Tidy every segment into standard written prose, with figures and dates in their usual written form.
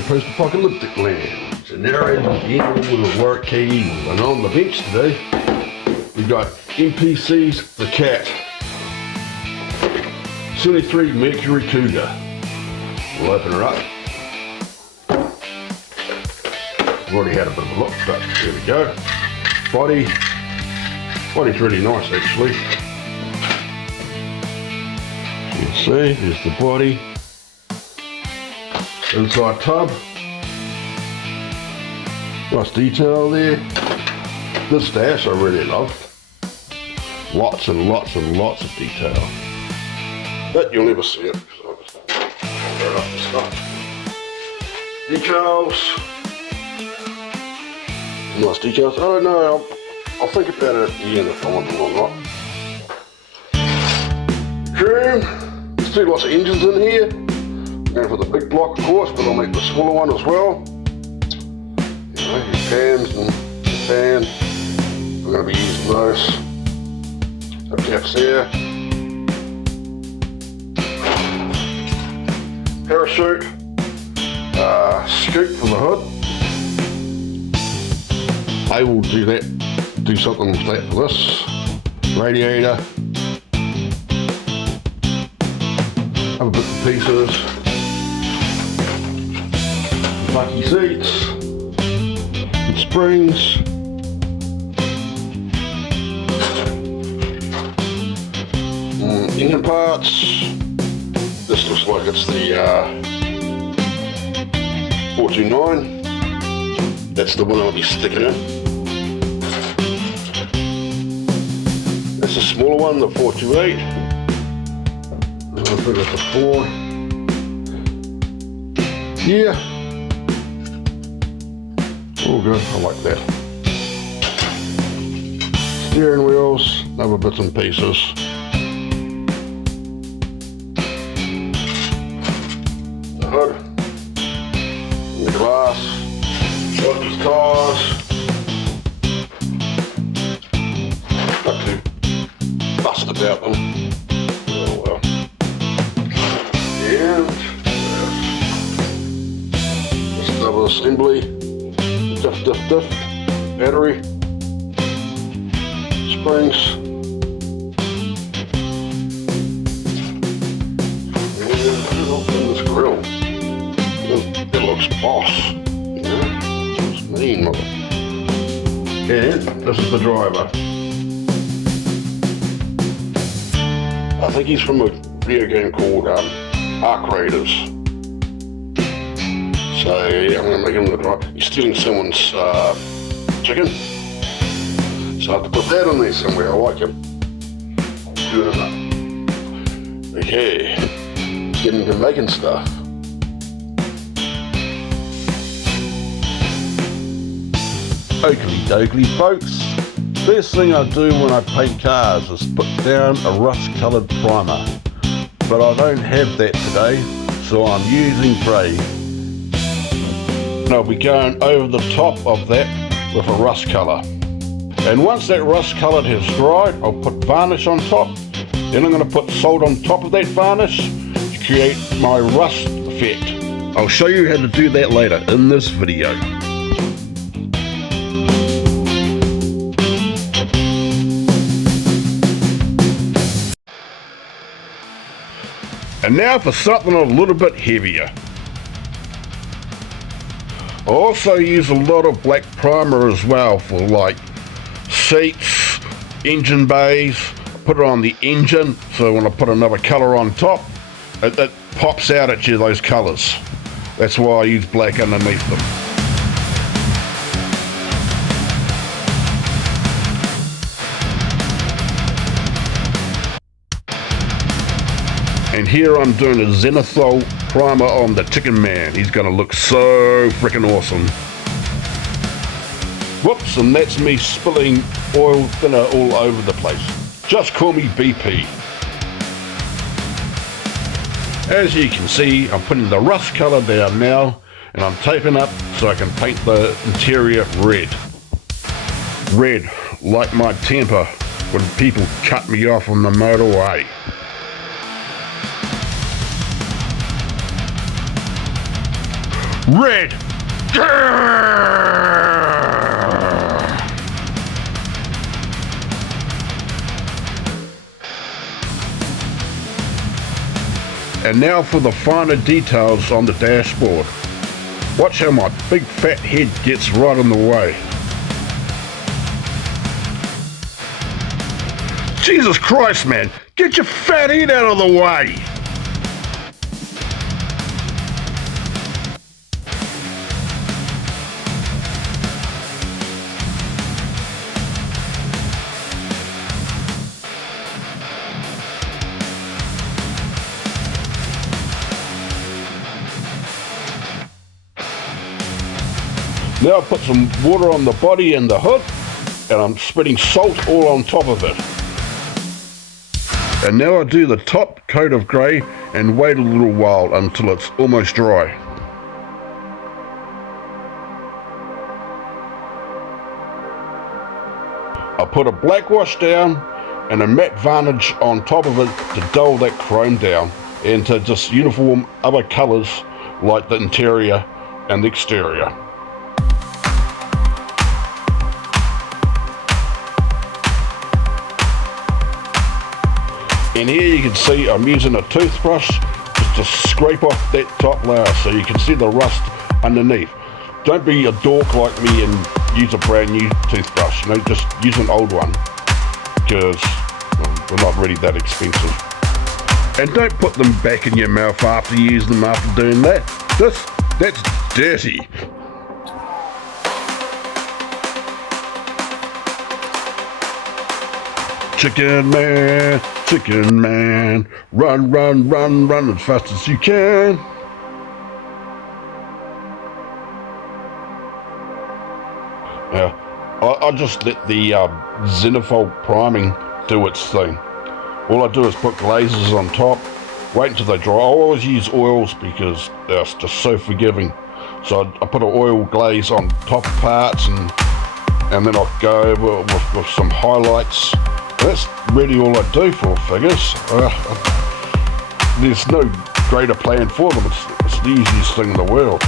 in post-apocalyptic land. It's a narrator eagle with a warwick eagle. And on the bench today, we've got NPC's the cat. 73 Mercury Cougar. We'll open her up. I've already had a bit of a look, but here we go. Body's really nice actually. You can see, here's the body. Inside tub. Nice detail there. This dash I really loved. Lots and lots and lots of detail. But you'll never see it because I'll just cover it up and stuff. Decals. Nice decals. I don't know, I'll think about it at the end if I want them or not. Chrome. There's still lots of engines in here. I'm going for the big block of course, but I'll make the smaller one as well. You know, your fans and the fan. We're going to be using those. So caps there. Parachute. Scoop for the hood. I will do something like that for this. Radiator. Other bits and pieces. Bucky seats. And springs. Engine parts. This looks like it's the 429. That's the one I'll be sticking in. That's the smaller one, the 428. I'll put it at the 4. Yeah. All good, I like that. Steering wheels, other bits and pieces. The hood. And the glass. Got these cars. Not too fussed about them. Oh well. And just another assembly. Diff. Battery. Springs. And open this grill. It looks boss. Mean mother. And this is the driver. I think he's from a video game called Ark Raiders. So yeah, I'm going to make him the driver. He's stealing someone's chicken. So I have to put that in there somewhere. I like him. Good enough. Okay. Let's get into making stuff. Oakley dokley folks, first thing I do when I paint cars is put down a rust coloured primer, but I don't have that today, so I'm using Brave. And I'll be going over the top of that with a rust colour. And once that rust colour has dried, I'll put varnish on top, then I'm going to put salt on top of that varnish to create my rust effect. I'll show you how to do that later in this video. And now for something a little bit heavier. I also use a lot of black primer as well for like seats, engine bays. Put it on the engine, so when I put another colour on top, it pops out at you, those colours. That's why I use black underneath them. And here I'm doing a Zenithal primer on the Chicken Man. He's gonna look so freaking awesome. Whoops, and that's me spilling oil thinner all over the place. Just call me BP. As you can see, I'm putting the rust colour down now, and I'm taping up so I can paint the interior red. Red, like my temper when people cut me off on the motorway. red. And now for the finer details on the dashboard. Watch how my big fat head gets right in the way. Jesus Christ, man, get your fat head out of the way. Now I put some water on the body and the hood, and I'm spreading salt all on top of it. And now I do the top coat of grey and wait a little while until it's almost dry. I put a black wash down and a matte varnish on top of it to dull that chrome down and to just uniform other colours like the interior and the exterior. And here you can see I'm using a toothbrush just to scrape off that top layer so you can see the rust underneath. Don't be a dork like me and use a brand new toothbrush, you know, just use an old one because they're not really that expensive. And don't put them back in your mouth after you use them after doing that. That's dirty. Chicken man, run, run, run, run as fast as you can. Now, I just let the Zenithal priming do its thing. All I do is put glazes on top, wait until they dry. I always use oils because they're just so forgiving. So I put an oil glaze on top parts and then I'll go over with some highlights. That's really all I do for figures. There's no greater plan for them. It's the easiest thing in the world.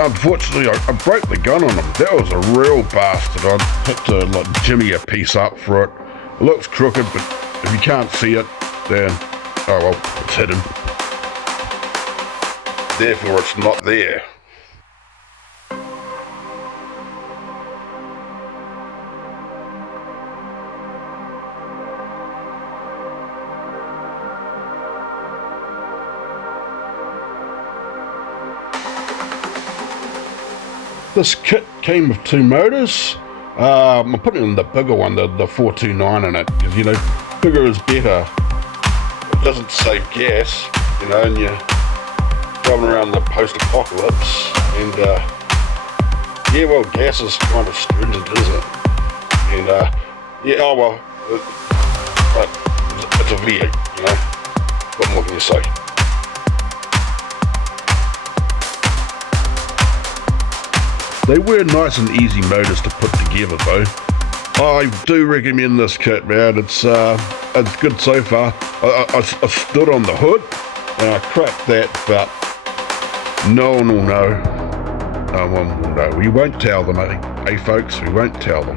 Unfortunately, I broke the gun on them. That was a real bastard. I had to jimmy a piece up for it. It looks crooked, but if you can't see it, then, oh well, it's hidden. Therefore, it's not there. This kit came with two motors. I'm putting in the bigger one, the 429 in it, because, you know, bigger is better. It doesn't save gas, you know, and you're driving around the post-apocalypse, and yeah, well, gas is kind of stringent, isn't it? And yeah, oh well, it's a V8, you know, what more can you say? They were nice and easy motors to put together though. I do recommend this kit, man. It's good so far. I stood on the hood and I cracked that, but no one will know. No one will know. We won't tell them, hey folks, we won't tell them.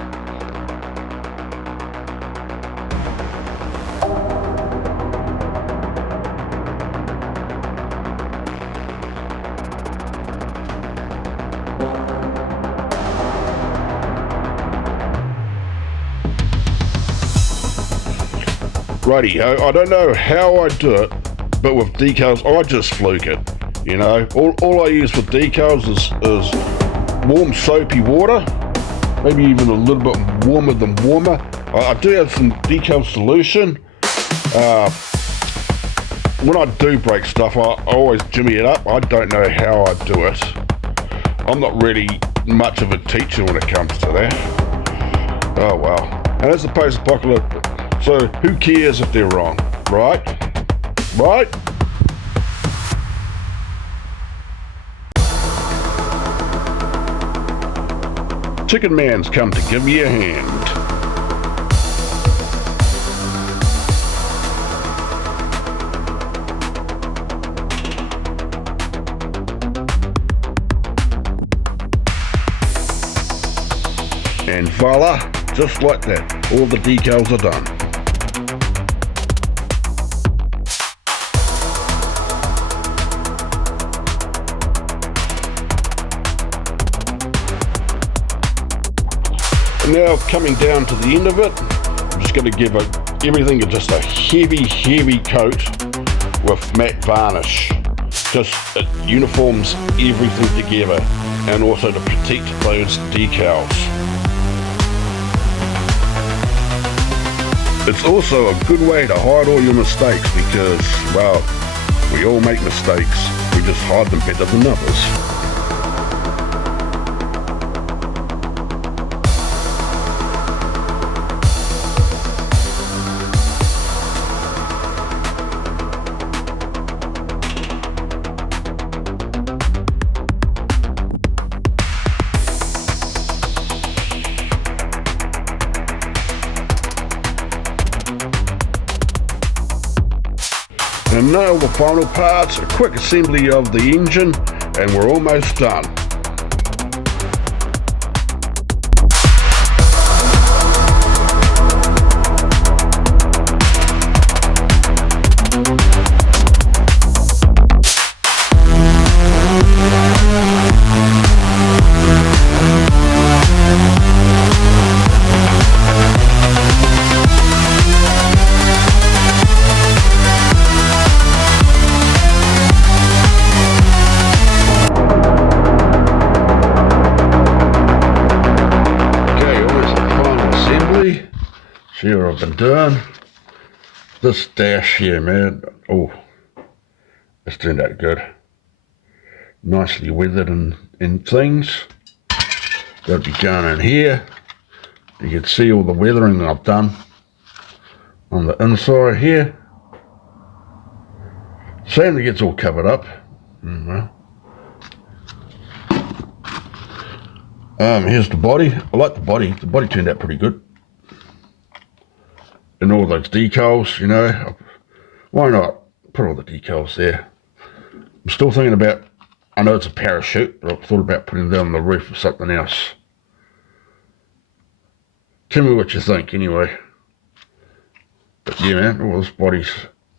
Righty, I don't know how I do it, but with decals, I just fluke it. You know, all I use for decals is warm soapy water, maybe even a little bit warmer than warmer. I do have some decal solution. When I do break stuff, I always jimmy it up. I don't know how I do it. I'm not really much of a teacher when it comes to that. Oh well. And as opposed to Apocalyptic. So who cares if they're wrong, right? Right? Chicken Man's come to give me a hand. And voila, just like that, all the decals are done. And now coming down to the end of it, I'm just going to give everything just a heavy coat with matte varnish. Just it uniforms everything together, and also to protect those decals. It's also a good way to hide all your mistakes because, well, we all make mistakes. We just hide them better than others. And now the final parts, a quick assembly of the engine, and we're almost done. See what I've been doing. This dash here, man, oh, it's turned out good. Nicely weathered and things. That'll be going in here. You can see all the weathering that I've done on the inside here. Same that gets all covered up. Well. Here's the body. I like the body. The body turned out pretty good. And all those decals, you know, why not put all the decals there? I'm still thinking about, I know it's a parachute, but I've thought about putting it on the roof or something else. Tell me what you think anyway. But yeah, man, all this body's,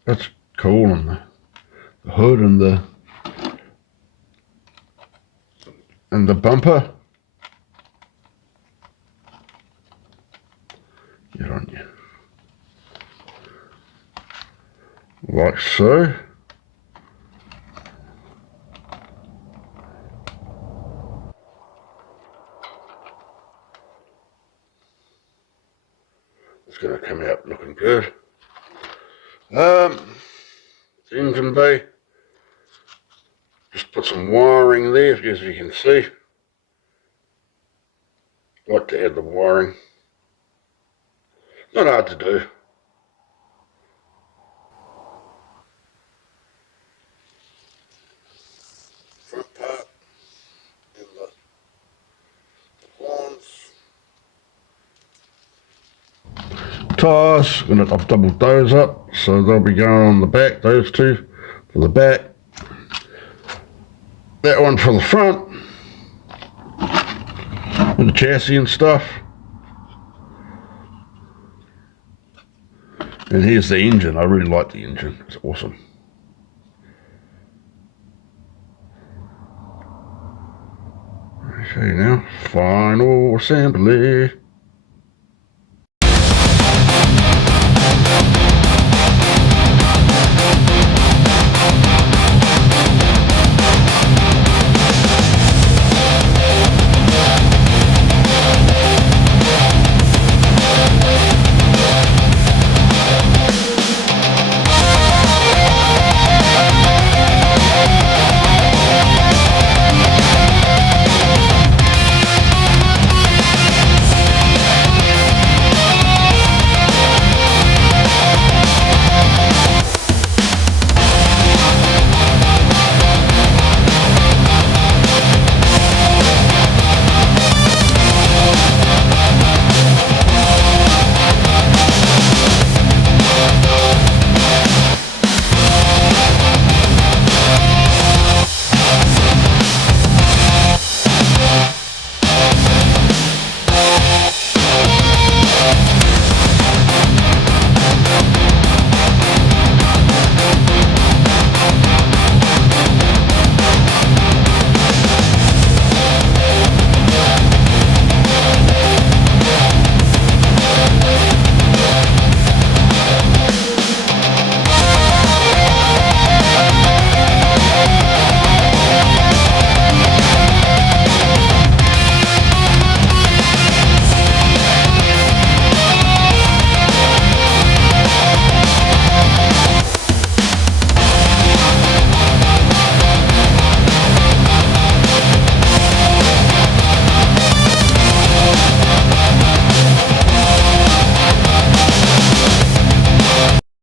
that's cool, and the hood and the bumper. Get on you. Like so. It's going to come out looking good. Engine bay. Just put some wiring there, as you can see. Like to add the wiring. Not hard to do. Front part and the horns. Tyres, I've doubled those up, so they'll be going on the back, those two for the back. That one for the front. And the chassis and stuff. And here's the engine. I really like the engine. It's awesome. I'll show you now. Final assembly.